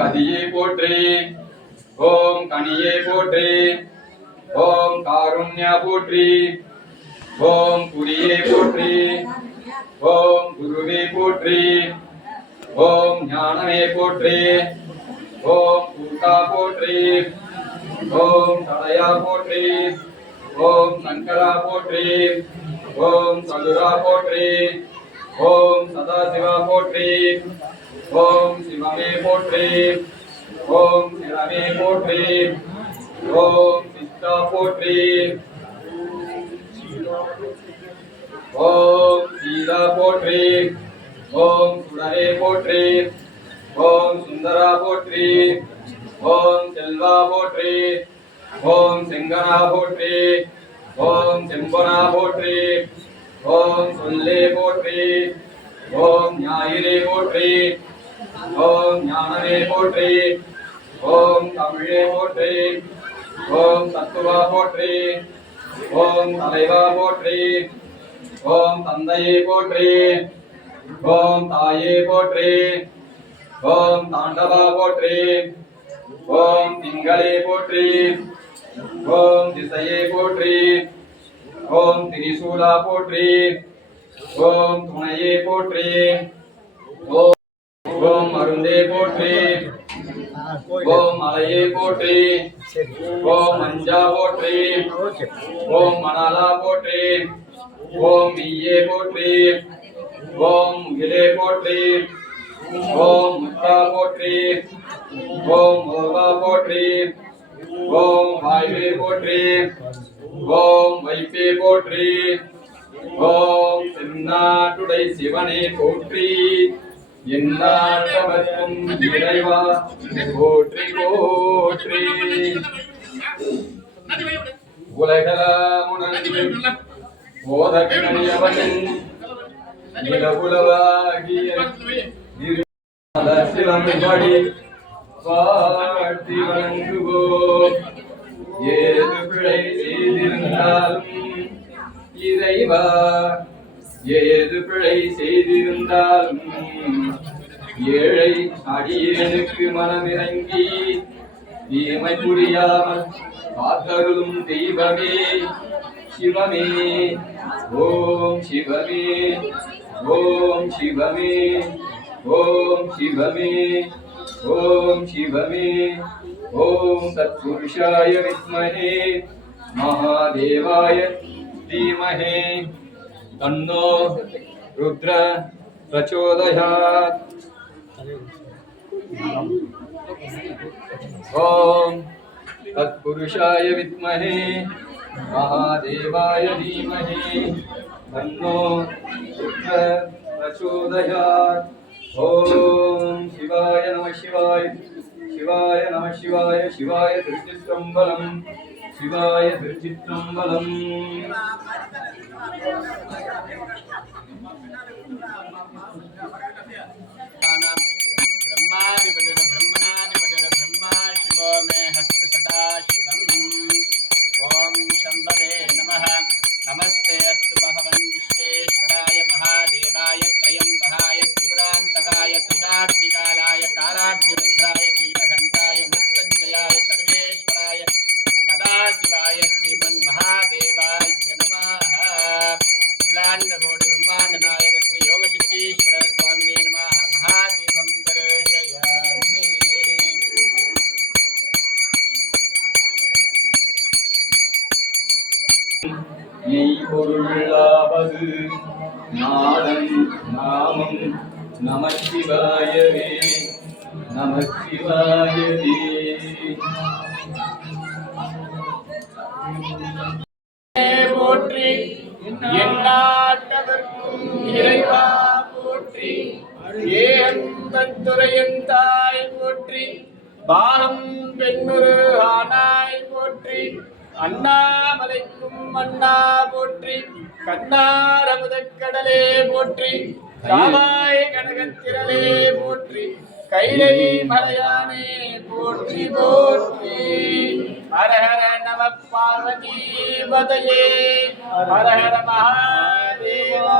கதியே போற்றி ஓம் கனியே போற்றி ஓம் காருண்ய போற்றி ஓம் குடியே போற்றி ஓம் குருவே போற்றி ஓம் ஞானமே போற்றி ஓம் கூட்டா போற்றி ஓம் சடையா போற்றி ஓம் சங்கரா போற்றி ஓம் சதுரா போற்றி ஓம் சதாசிவா போற்றி ओम शिवमे पोट्रे ओम शिवमे पोट्रे ओम सिद्धा पोट्रे ओम सीधा पोट्रे ओम सुडरे पोट्रे ओम सुंदरा पोट्रे ओम चलवा पोट्रे ओम सिंगना पोट्रे ओम सिंबना पोट्रे ओम सुल्ले पोट्रे ओम न्यायरे पोट्रे ஓம் ஞானமே போற்றி ஓம் தமிழே போற்றி ஓம் தத்துவா போற்றி ஓம் தலைவா போற்றி ஓம் தந்தையே போற்றி ஓம் தாயே போற்றி ஓம் தாண்டவா போற்றி ஓம் திங்களே போற்றி ஓம் திசையே போற்றி ஓம் திரிசூலா போற்றி ஓம் துணையே போற்றி ஓம் ஓம் மருந்தே போற்றி ஓம் மலையே போற்றி ஓம் மஞ்சா போற்றி ஓம் மணலா போற்றி ஓம் மெய்யே போற்றி ஓம் முகிலே போற்றி ஓம் முத்தா போற்றி ஓம் மோகா போற்றி ஓம் வாயுவே போற்றி ஓம் வைப்பே போற்றி ஓம் தென்னாட்டுடை சிவனே போற்றி எந்நாட்டவர்க்கும் இறைவா. போற்றி போற்றி. உலகமுணர்ந்து போதக்கணியவனின் நிலவுலவாகிய சிவம்படி வாழ்த்தி வணங்குவோம். ஏது பிழை செய்திருந்தாலும் இறைவா. ஏது பிழை செய்திருந்தாலும் ஏழை அடியேனுக்கு மனமிறங்கி தீமை புரியாமல் காத்தருளும் தெய்வமே சிவமே. ஓம் சிவமே ஓம் சிவமே ஓம் சிவமே ஓம் சிவமே. ஓம் சத்புருஷாய வித்மஹே மகாதேவாய தீமஹே तन्नो रुद्र प्रचोदयात्। ॐ तत्पुरुषाय विद्महे, महादेवाय धीमहि, तन्नो रुद्र प्रचोदयात्। ॐ शिवाय नमः शिवाय शिवाय नमः शिवाय शिवाय धृतित्रम्बलम् शिवाय धृतित्रम्बलम् ब्रह्मणाधिपतिर ब्रह्मा शिवो मे हस्त सदा शिवम् மெய்பொருளாவது நாதன் நாமம் நமச்சிவாயவே நமச்சிவாயவே போற்றி எந்நாட்டவர்க்கும் இறைவா போற்றி ஏகம்பத்துரையந்தாய் போற்றி பாலம் பெண்ணுரு ஆனாய் போற்றி அண்ணாமலைக்கும் அண்ணா போற்றி கண்ணாரமுதற்கடலே போற்றி காவாய கனகத்திரலே போற்றி கைலை மலையானே போற்றி போற்றி. ஹரஹர நம பார்வதி பதையே ஹரஹர மகாதேவா.